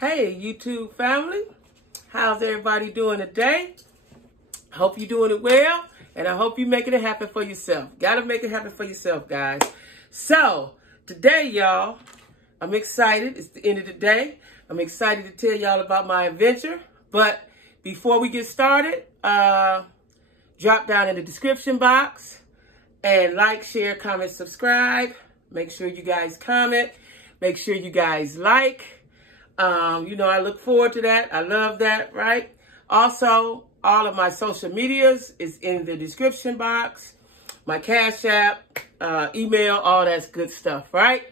Hey, YouTube family. How's everybody doing today? Hope you're doing it well, and I hope you're making it happen for yourself. Gotta make it happen for yourself, guys. So, today, y'all, I'm excited. It's the end of the day. I'm excited to tell y'all about my adventure. But before we get started, drop down in the description box and like, share, comment, subscribe. Make sure you guys comment. Make sure you guys like. I look forward to that. I love that, right? Also, all of my social medias is in the description box. My Cash App, email, all that good stuff, right?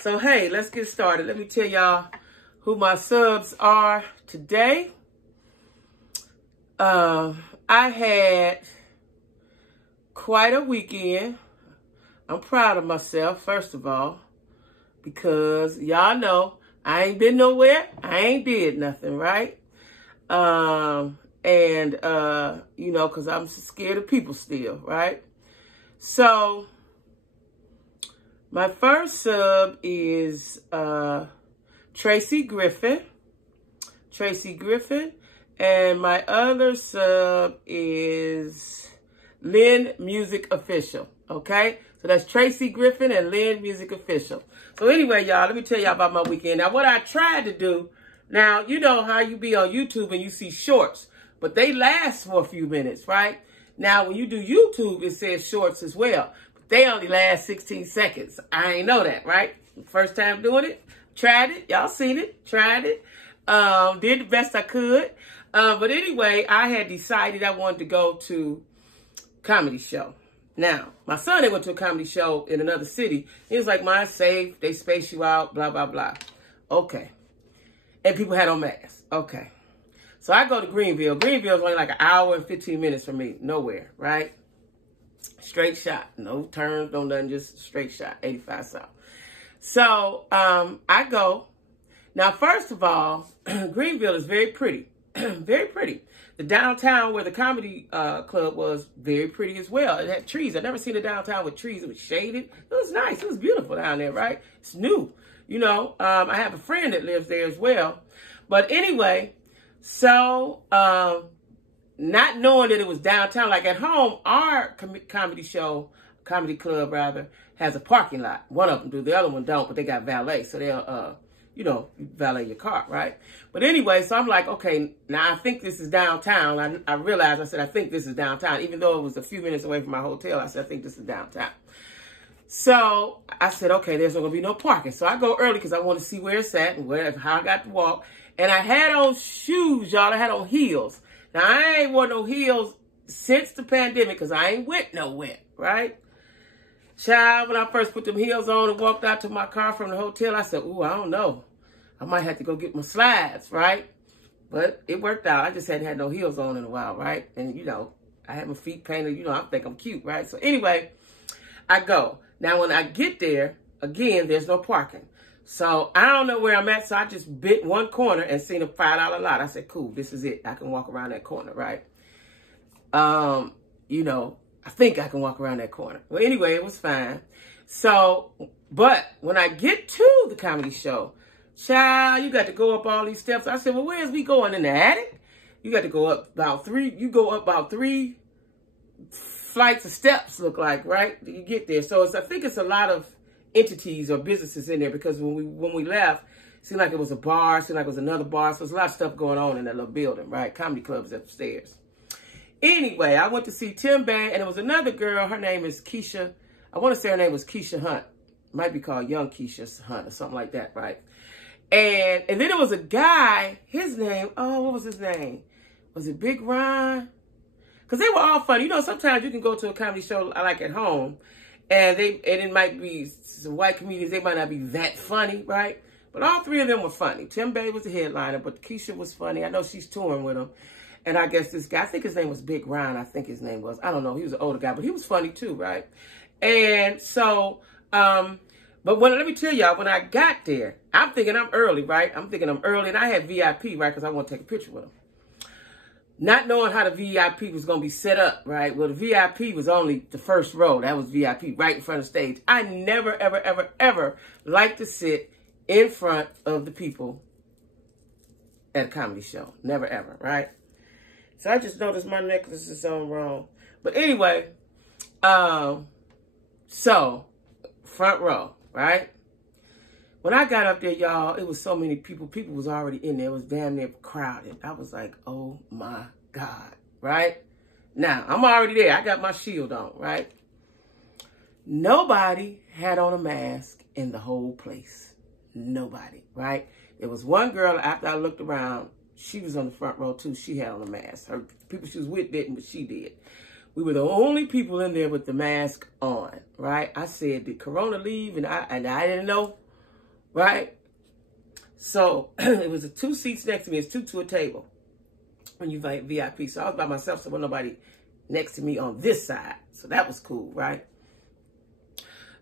So, hey, let's get started. Let me tell y'all who my subs are today. I had quite a weekend. I'm proud of myself, first of all, because y'all know I ain't been nowhere. I ain't did nothing, right? Because I'm scared of people still, right? So, my first sub is Tracy Griffin. And my other sub is Lynn Music Official, okay? So that's Tracy Griffin and Lynn Music Official. So anyway, y'all, let me tell y'all about my weekend. Now, what I tried to do, now, you know how you be on YouTube and you see shorts, but they last for a few minutes, right? Now, when you do YouTube, it says shorts as well, but they only last 16 seconds. I ain't know that, right? First time doing it, tried it, y'all seen it, tried it, did the best I could. But anyway, I had decided I wanted to go to a comedy show. Now, my son, they went to a comedy show in another city. He was like, mine's safe. They space you out, blah, blah, blah. Okay. And people had on masks. Okay. So I go to Greenville. Greenville is only like an hour and 15 minutes from me. Nowhere, right? Straight shot. No turns, no nothing, just straight shot. 85 South. So I go. Now, first of all, Greenville is very pretty. Very pretty. The downtown where the comedy club was, very pretty as well. It had trees. I've never seen a downtown with trees. It was shaded. It was nice. It was beautiful down there, right? It's new. I have a friend that lives there as well. But anyway, so not knowing that it was downtown, like at home, our comedy club rather, has a parking lot. One of them do. The other one don't, but they got valet. So they'll, valet your car, right? But anyway, so I'm like, okay, now I think this is downtown. I realized, I said, I think this is downtown. Even though it was a few minutes away from my hotel, I said, I think this is downtown. So I said, okay, there's not going to be no parking. So I go early because I want to see where it's at and how I got to walk. And I had on shoes, y'all. I had on heels. Now, I ain't worn no heels since the pandemic because I ain't went nowhere, right? Child, when I first put them heels on and walked out to my car from the hotel, I said, ooh, I don't know. I might have to go get my slides, right? But it worked out. I just hadn't had no heels on in a while, right? And, I had my feet painted. I think I'm cute, right? So anyway, I go. Now, when I get there, again, there's no parking. So I don't know where I'm at. So I just bit one corner and seen a $5 lot. I said, cool, this is it. I can walk around that corner, right? I think I can walk around that corner. Well, anyway, it was fine. So, but when I get to the comedy show, child, you got to go up all these steps. I said, well, where's we going, in the attic? You got to go up about three flights of steps, look like, right? You get there. So I think it's a lot of entities or businesses in there because when we left, it seemed like it was a bar, it seemed like it was another bar. So there's a lot of stuff going on in that little building, right? Comedy clubs upstairs. Anyway, I went to see Tim Bay, and it was another girl. Her name is Keisha. I want to say her name was Keisha Hunt. Might be called Young Keisha Hunt or something like that, right? And then there was a guy, his name, what was his name? Was it Big Ron? Because they were all funny. Sometimes you can go to a comedy show like at home, and it might be some white comedians, they might not be that funny, right? But all three of them were funny. Tim Bay was the headliner, but Keisha was funny. I know she's touring with him. And I guess this guy, I think his name was Big Ron, I think his name was. I don't know. He was an older guy, but he was funny too, right? And so, let me tell y'all, when I got there, I'm thinking I'm early, right? And I had VIP, right? Because I want to take a picture with him. Not knowing how the VIP was going to be set up, right? Well, the VIP was only the first row. That was VIP right in front of the stage. I never, ever, ever, ever like to sit in front of the people at a comedy show. Never, ever, right? So I just noticed my necklace is on wrong. But anyway, so front row, right? When I got up there, y'all, it was so many people. People was already in there. It was damn near crowded. I was like, oh my God, right? Now, I'm already there. I got my shield on, right? Nobody had on a mask in the whole place. Nobody, right? There was one girl, after I looked around, she was on the front row too. She had on a mask. Her people she was with didn't, but she did. We were the only people in there with the mask on, right? I said, did Corona leave? And I didn't know, right? So it was 2 seats next to me. It's 2 to a table when you VIP. So I was by myself, so there wasn't nobody next to me on this side. So that was cool, right?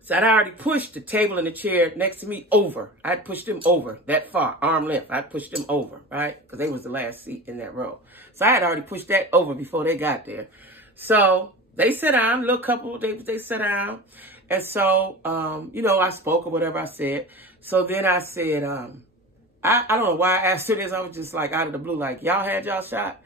So I'd already pushed the table and the chair next to me over. I'd pushed them over that far, arm length. I'd pushed them over, right? Because they was the last seat in that row. So I had already pushed that over before they got there. So they sat down, little couple, they sat down. And so, you know, I spoke or whatever I said. So then I said, I don't know why I asked her this. I was just like out of the blue, like, y'all had y'all shot?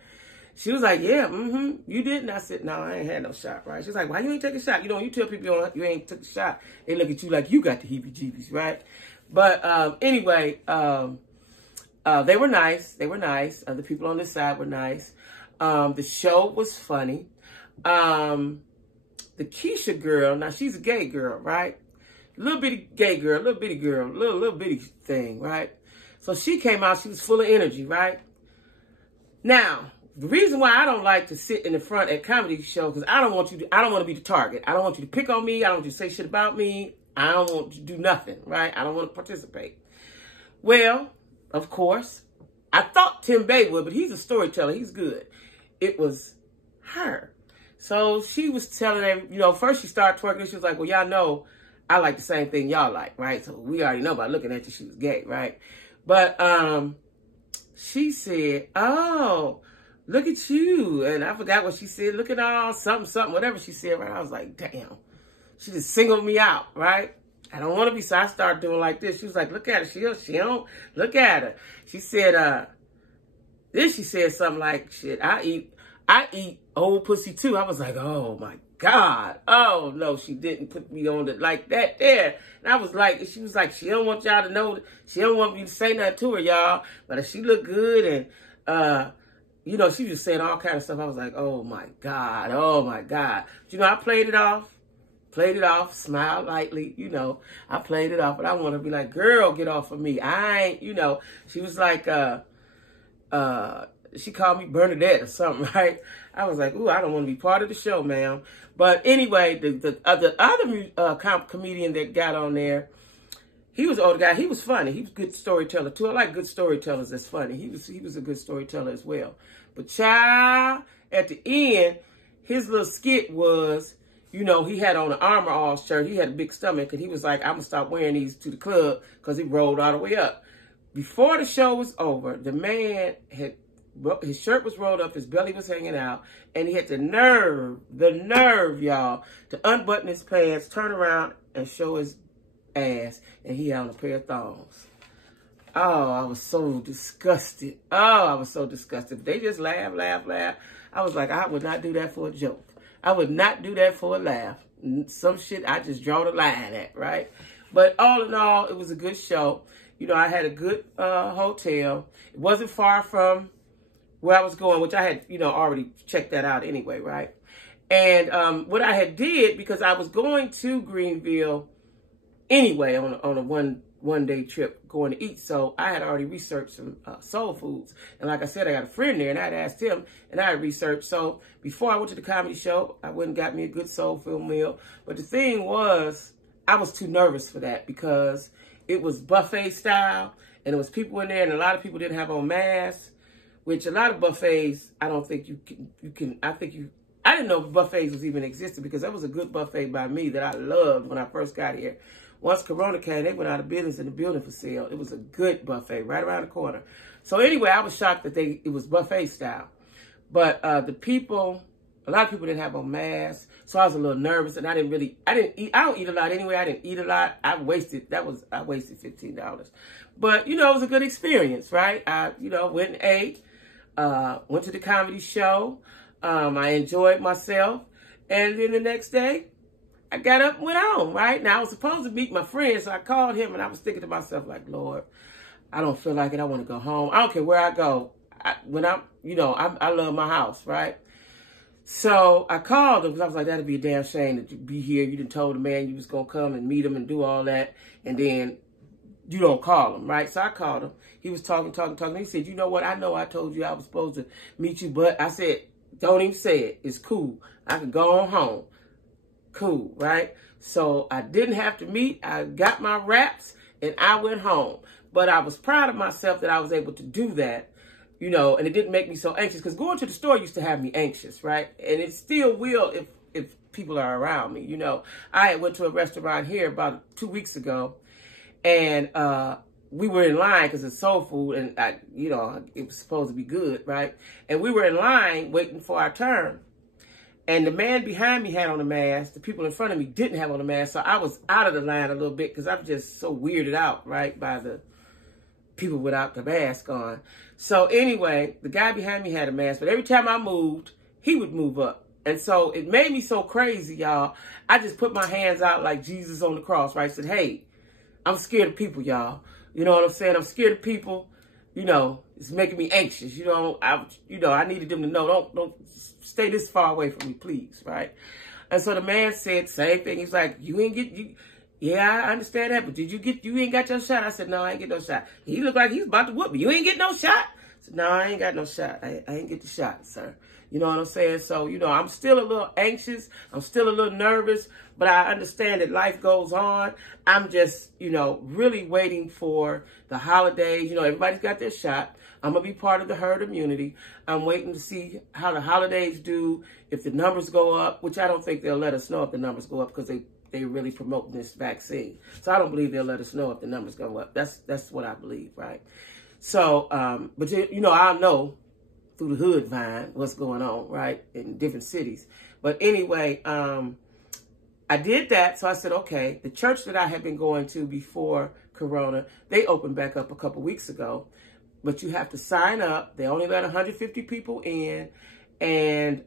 She was like, yeah, you didn't? I said, no, I ain't had no shot, right? She's like, why you ain't take a shot? You know, when you tell people you ain't took a shot, they look at you like you got the heebie-jeebies, right? But anyway, they were nice. They were nice. The people on this side were nice. The show was funny. The Keisha girl, now she's a gay girl, right? Little bitty gay girl, little bitty girl, little bitty thing, right? So she came out, she was full of energy, right? Now, the reason why I don't like to sit in the front at comedy shows, because I don't want to be the target. I don't want you to pick on me. I don't want you to say shit about me. I don't want you to do nothing, right? I don't want to participate. Well, of course, I thought Tim Bay would, but he's a storyteller. He's good. It was her. So she was telling them, you know, first she started twerking. She was like, well, y'all know I like the same thing y'all like, right? So we already know by looking at you, she was gay, right? But she said, oh, look at you. And I forgot what she said. Look at all something, whatever she said, right? I was like, damn. She just singled me out, right? I don't want to be, so I started doing like this. She was like, look at her. She don't, look at her. She said, then she said something like, shit, I eat old pussy too. I was like, oh my God. Oh no, she didn't put me on it like that there. And I was like, she was like, she don't want y'all to know, she don't want me to say nothing to her, y'all. But she looked good and, you know, she was saying all kind of stuff. I was like, oh my God, oh my God. But, you know, I played it off, smiled lightly, you know. I played it off, but I want to be like, girl, get off of me. I ain't, you know. She was like, she called me Bernadette or something, right? I was like, ooh, I don't want to be part of the show, ma'am. But anyway, the other comedian that got on there, he was an older guy. He was funny. He was a good storyteller, too. I like good storytellers that's funny. He was a good storyteller as well. But child, at the end, his little skit was, you know, he had on an Armor All shirt. He had a big stomach, and he was like, I'm going to stop wearing these to the club because he rolled all the way up. Before the show was over, the man had, his shirt was rolled up, his belly was hanging out, and he had the nerve, y'all, to unbutton his pants, turn around, and show his ass, and he had on a pair of thongs. Oh, I was so disgusted. Oh, I was so disgusted. They just laugh. I was like, I would not do that for a joke. I would not do that for a laugh. Some shit I just draw the line at, right? But all in all, it was a good show. You know, I had a good hotel. It wasn't far from where I was going, which I had, you know, already checked that out anyway, right? And what I had did, because I was going to Greenville anyway on a one-day trip going to eat, so I had already researched some soul foods. And like I said, I got a friend there, and I had asked him, and I had researched. So before I went to the comedy show, I went and got me a good soul food meal. But the thing was, I was too nervous for that because it was buffet style, and there was people in there, and a lot of people didn't have on masks, which a lot of buffets, I don't think you can, I didn't know buffets was even existed, because that was a good buffet by me that I loved when I first got here. Once Corona came, they went out of business in the building for sale. It was a good buffet right around the corner. So anyway, I was shocked that it was buffet style. But the people, a lot of people didn't have on masks. So I was a little nervous, and I don't eat a lot anyway. I didn't eat a lot. I wasted $15. But, you know, it was a good experience, right? I, you know, went and ate, went to the comedy show. I enjoyed myself. And then the next day, I got up and went home, right? Now, I was supposed to meet my friend, so I called him, and I was thinking to myself, like, Lord, I don't feel like it. I want to go home. I don't care where I go. I love my house, right? So I called him because I was like, that'd be a damn shame that you be here. You done told the man you was going to come and meet him and do all that, and then you don't call him, right? So I called him. He was talking. He said, you know what? I know I told you I was supposed to meet you, but I said, don't even say it. It's cool. I can go on home. Cool, right? So I didn't have to meet. I got my wraps, and I went home. But I was proud of myself that I was able to do that, you know, and it didn't make me so anxious, because going to the store used to have me anxious, right? And it still will if people are around me, you know. I went to a restaurant here about 2 weeks ago, and we were in line because it's soul food, and it was supposed to be good, right? And we were in line waiting for our turn. And the man behind me had on a mask. The people in front of me didn't have on a mask. So I was out of the line a little bit because I'm just so weirded out, right, by the people without the mask on. So anyway, the guy behind me had a mask. But every time I moved, he would move up. And so it made me so crazy, y'all. I just put my hands out like Jesus on the cross, right? I said, hey, I'm scared of people, y'all. You know what I'm saying? I'm scared of people. You know, it's making me anxious. You know, I needed them to know, don't stay this far away from me, please, right? And so the man said the same thing. He's like, yeah, I understand that, but you ain't got your shot? I said, no, I ain't get no shot. He looked like he's about to whoop me. You ain't get no shot? I said, no, I ain't got no shot. I ain't get the shot, sir. You know what I'm saying? So, you know, I'm still a little anxious. I'm still a little nervous, but I understand that life goes on. I'm just, you know, really waiting for the holidays. You know, everybody's got their shot. I'm going to be part of the herd immunity. I'm waiting to see how the holidays do, if the numbers go up, which I don't think they'll let us know if the numbers go up because they really promoting this vaccine. So I don't believe they'll let us know if the numbers go up. That's what I believe, right? So, but you know, I'll know through the hood vine what's going on, right, in different cities. But anyway, I did that. So I said, okay, the church that I had been going to before Corona, they opened back up a couple weeks ago. But you have to sign up. They only let 150 people in. And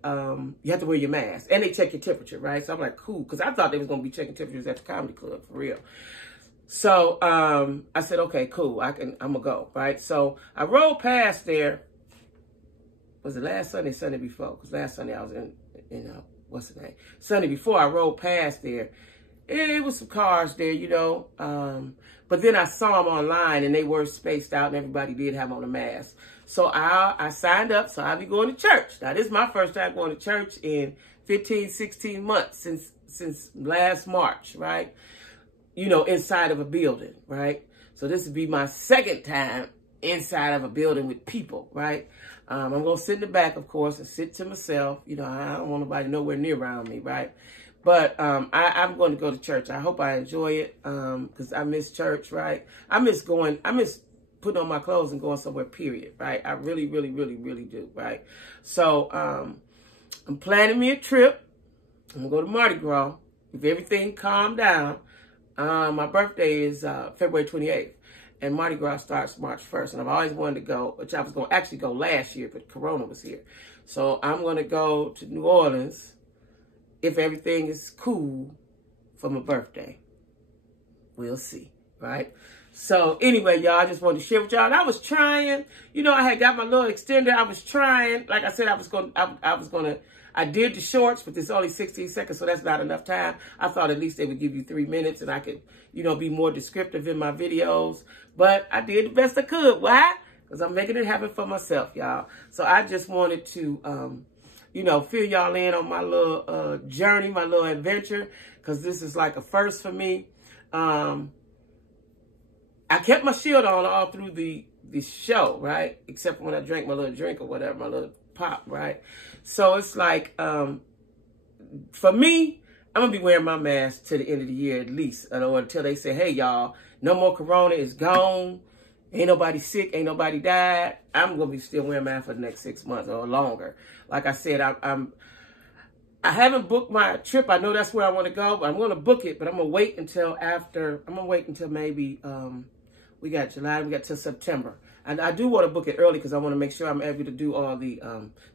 you have to wear your mask. And they check your temperature, right? So I'm like, cool. Because I thought they was going to be checking temperatures at the comedy club, for real. So I said, okay, cool. I'm going to go, right? So I rolled past there. Was it last Sunday, Sunday before? Because last Sunday I was in what's the name? Sunday before I rolled past there. It was some cars there, you know. But then I saw them online, and they were spaced out, and everybody did have on a mask. So I signed up, so I'll be going to church. Now, this is my first time going to church in 15, 16 months since last March, right? You know, inside of a building, right? So this would be my second time inside of a building with people, right? I'm going to sit in the back, of course, and sit to myself. You know, I don't want nobody nowhere near around me, right? But I'm going to go to church. I hope I enjoy it because I miss church, right? I miss putting on my clothes and going somewhere, period, right? I really, really, really, really do, right? So I'm planning me a trip. I'm going to go to Mardi Gras. If everything calmed down, my birthday is February 28th. And Mardi Gras starts March 1st. And I've always wanted to go, which I was going to actually go last year, but Corona was here. So I'm going to go to New Orleans if everything is cool for my birthday. We'll see, right? So anyway, y'all, I just wanted to share with y'all. And I was trying, you know, I had got my little extender. I was trying, like I said, I did the shorts, but it's only 16 seconds, so that's not enough time. I thought at least they would give you 3 minutes and I could, you know, be more descriptive in my videos. But I did the best I could. Why? Because I'm making it happen for myself, y'all. So I just wanted to, you know, fill y'all in on my little journey, my little adventure, because this is like a first for me. I kept my shield on all through the show, right? Except when I drank my little drink or whatever, my little pop, right? So it's like, for me, I'm going to be wearing my mask to the end of the year at least, or until they say, hey, y'all, no more Corona, it's gone. Ain't nobody sick, ain't nobody died. I'm going to be still wearing mask for the next 6 months or longer. Like I said, I'm I haven't booked my trip. I know that's where I want to go, but I'm going to book it. But I'm going to wait until after. I'm going to wait until maybe we got July. We got till September. And I do want to book it early because I want to make sure I'm able to do all the,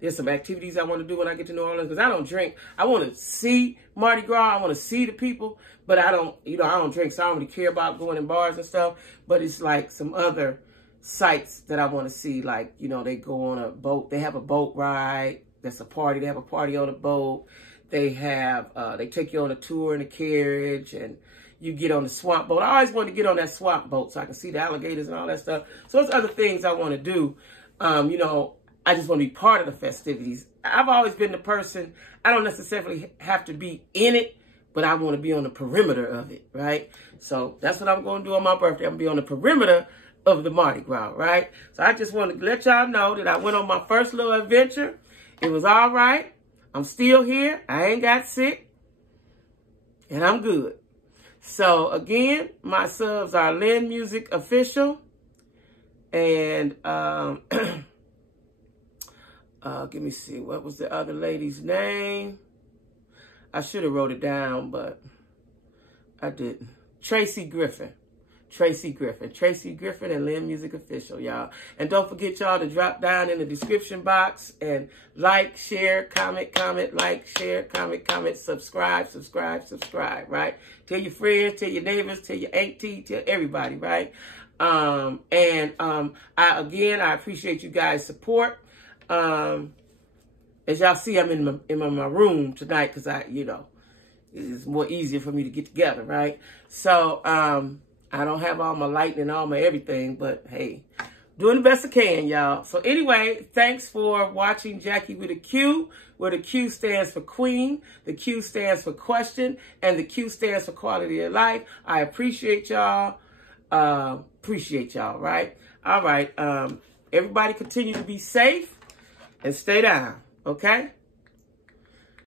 there's some activities I want to do when I get to New Orleans because I don't drink. I want to see Mardi Gras. I want to see the people, but I don't, I don't drink, so I don't really care about going in bars and stuff. But it's like some other sites that I want to see, like, they go on a boat. They have a boat ride. That's a party. They have a party on a boat. They have, they take you on a tour in a carriage and you get on the swamp boat. I always wanted to get on that swamp boat so I can see the alligators and all that stuff. So there's other things I want to do. I just want to be part of the festivities. I've always been the person, I don't necessarily have to be in it, but I want to be on the perimeter of it, right? So that's what I'm going to do on my birthday. I'm going to be on the perimeter of the Mardi Gras, right? So I just want to let y'all know that I went on my first little adventure. It was all right. I'm still here. I ain't got sick. And I'm good. So, again, my subs are Lynn Music Official. And, let me see. What was the other lady's name? I should have wrote it down, but I didn't. Tracy Griffin. Tracy Griffin and Lynn Music Official, y'all. And don't forget, y'all, to drop down in the description box and like, share, comment, like, share, comment, subscribe, right? Tell your friends, tell your neighbors, tell your auntie, tell everybody, right? I appreciate you guys' support. As y'all see, I'm in my room tonight because it's more easier for me to get together, right? So, I don't have all my lighting and all my everything, but hey, doing the best I can, y'all. So anyway, thanks for watching Jacquie with a Q, where the Q stands for Queen, the Q stands for Question, and the Q stands for Quality of Life. I appreciate y'all. Right? All right. Everybody continue to be safe and stay down, okay?